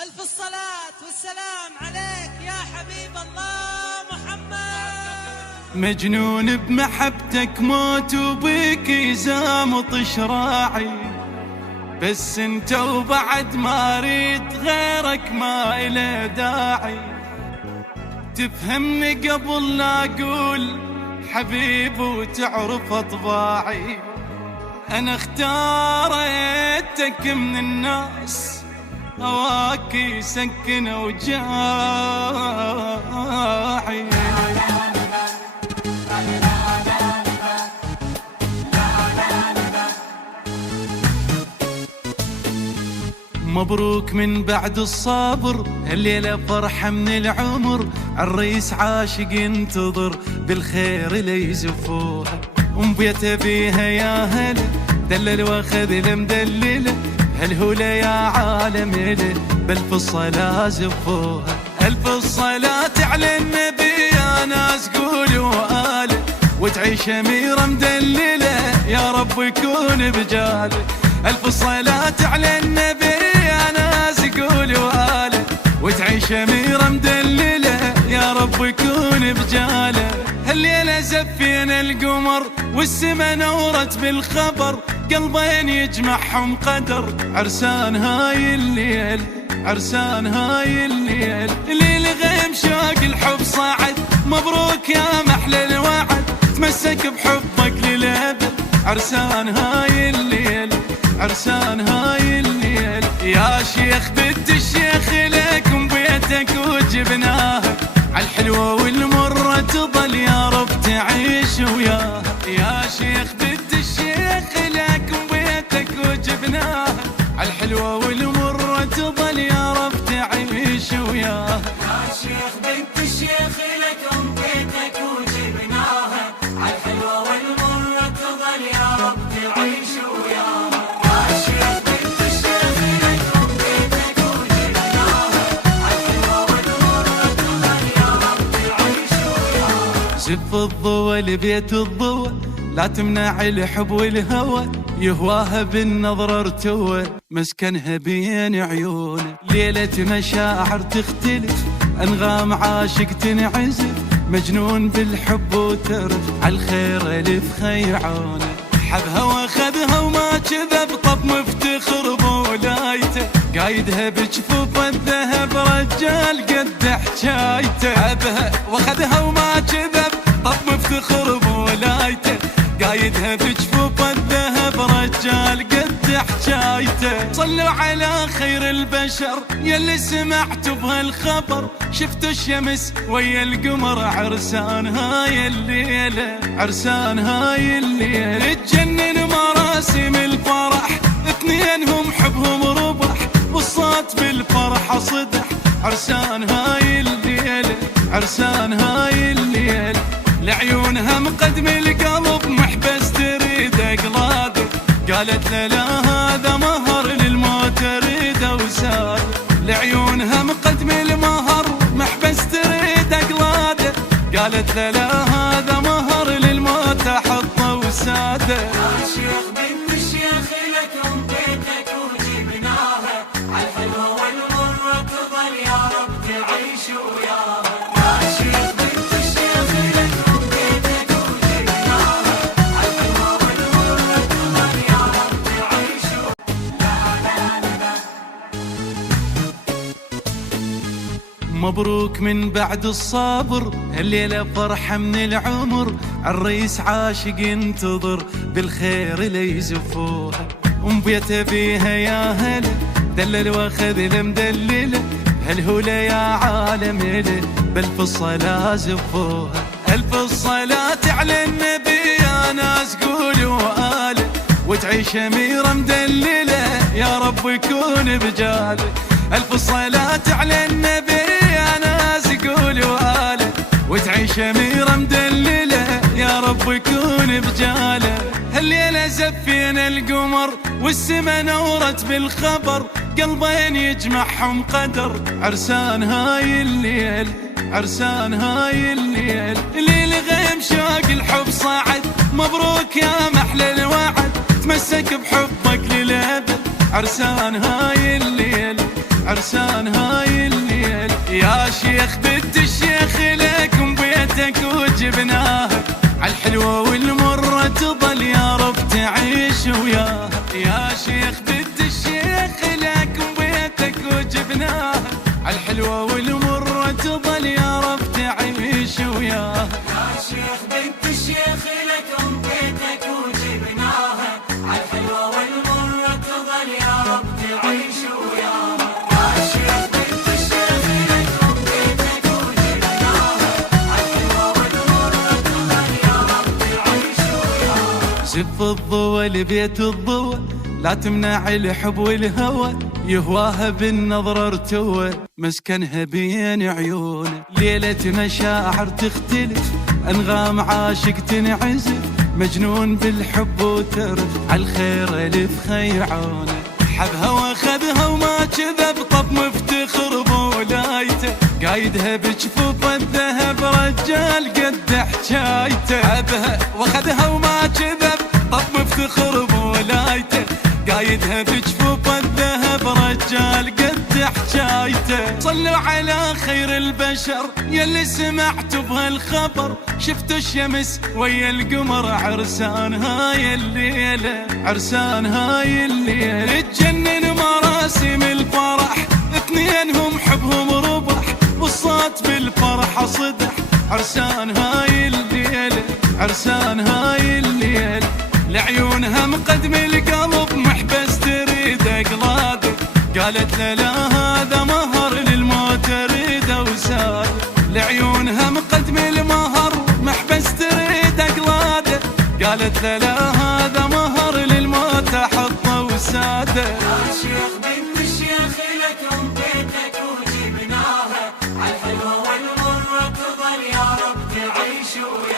ألف الصلاة والسلام عليك يا حبيب الله محمد. مجنون بمحبتك موت وبيك يزامط شراعي، بس انت وبعد ما اريد غيرك ما إله داعي. تفهمني قبل لا اقول حبيب وتعرف اطباعي. انا اختاريتك من الناس هواك يسكن اوجاعي. مبروك من بعد الصبر، الليلة فرحة من العمر. عالريس عاشق ينتظر بالخير ليزفوها، ومبيته بيها يا هلا دلل واخذ المدلله. هالهولة يا عالم له بألف الصلاة زفوها. ألف الصلاة على النبي يا ناس قولوا آله، وتعيش أميرة مدللة يا رب يكون بجاله. ألف الصلاة على النبي يا ناس قولوا آله، وتعيش أميرة مدللة يا رب يكون بجاله. هالليلة زفينا القمر والسما نورت بالخبر، قلبين يجمعهم قدر. عرسان هاي الليل، عرسان هاي الليل، ليل غيم شوق الحب صعد. مبروك يا محلى الوعد، تمسك بحبك للأبد. عرسان هاي الليل، عرسان هاي الليل، يا شيخ بنت الشيخ لكم بيتك وجبناها. عالحلوة والمرة تظل يا رب تعيش وياها. يا شيخ بنت الشيخ لكم بيتك وجبناها. عالحلوة والمرة تظل يا رب تعيش وياها. يا شيخ بنت الشيخ لكم بيتك وجبناها. عالحلوة والمرة تظل يا رب تعيش وياها. يا شيخ بنت الشيخ لكم بيتك وجبناها. عالحلوة والمرة تظل يا رب تعيش وياها. زف الضوى لبيت الضوى، لا تمنع الحب والهوى. يهواها بالنظر ارتوى، مسكنها بين عيونه. ليلة مشاعر تختلف، انغام عاشق تنعزف. مجنون بالحب وترف، عالخير الف خيعونه. حبها واخذها وما كذب، طب مفتخر بولايته. قايدها بجفوف الذهب رجال قد حجايته. حبها واخذها وما كذب، طب مفتخر بولايته. قايدها بجفوف الذهب رجال قد حجايته. صلوا على خير البشر يلي سمعتوا بهالخبر. شفتوا الشمس ويا القمر، عرسان هاي الليلة، عرسان هاي الليلة. تجنن مراسم الفرح، اثنينهم حبهم ربح، والصوت بالفرحة صدح. عرسان هاي الليلة، عرسان هاي الليلة، لعيونها مقدم القلب محبس تريد اقلاده. قالت له لا هذا مهر للموت اريده وساده. لعيونها مقدم المهر محبس تريد اقلاده. قالت له لا هذا مهر للموت احطه وساده. يا شيخ بنت الشيخ لكم بيتك وجبناها. عالحلوة والمرة تظل يا رب تعيش وياها. يا شيخ بنت الشيخ لكم بيتك وجبناها. عالحلوة والمرة تظل يا رب تعيش وياها. مبروك من بعد الصبر، الليلة فرحة من العمر. عالريس عاشق ينتظر بالخير ليزفوها، ومبيته بيها يا هلا دلل واخذ المدلله. هالهولة يا عالم له بألف الصلاة زفوها. ألف الصلاة على النبي يا ناس قولوا آله، وتعيش أميرة مدللة يا رب يكون بجاله. ألف الصلاة على النبي يا ناس قولوا آله، وتعيش أميرة مدللة يا رب يكون بجاله. هالليلة زفينا القمر والسما نورت بالخبر، قلبين يجمعهم قدر. عرسان هاي الليل، عرسان هاي الليل، ليل غيم شوق الحب صعد. مبروك يا محلى الوعد، تمسك بحبك للأبد. عرسان هاي الليل، عرسان هاي الليلة. يا شيخ بنت الشيخ لكم بيتك وجبناها، عالحلوة والمرة تظل يا رب تعيش وياها. يا شيخ بنت الشيخ لكم بيتك وجبناها، عالحلوة والمرة تظل يا رب تعيش وياها. يا شيخ بنت الشيخ لكم بيتك وجبناها، عالحلوة والمرة تظل يا رب تعيش وياها. يا شيخ بنت الشيخ لكم بيتك وجبناها، عالحلوة والمرة تظل يا رب تعيش وياها. زف الضوى لبيت الضوى، لا تمنع الحب والهوى، يهواها بالنظر ارتوى، مسكنها بين عيونه. ليلة مشاعر تختلف، أنغام عاشق تنعزف، مجنون بالحب وترف، عالخير ألف خيعونه. حبها واخذها وما كذب، طب مفتخر بولايته، قايدها بجفوف الذهب، رجال قد حجايته. حبها واخذها وما كذب، طب مفتخر بولايته، قايدها بجفوف الذهب، رجال قد حجايته. صلوا على خير البشر يلي سمعتوا بهالخبر، شفتوا الشمس ويا القمر، عرسان هاي الليلة، عرسان هاي الليلة. تجنن مراسم الفرح، اثنينهم حبهم ربح، والصوت بالفرحة صدح، عرسان هاي الليلة، عرسان هاي الليلة. لعيونها مقدم القلب محبس تريد اقلاده، قالت له لا هذا مهر للموت اريده وساد. لعيونها مقدم المهر محبس تريد اقلاده، قالت له لا هذا مهر للموت احطه وساده. يا شيخ بنت الشيخ لكم بيتك وجبناها، عالحلوة والمرة تظل يا رب تعيش وياها.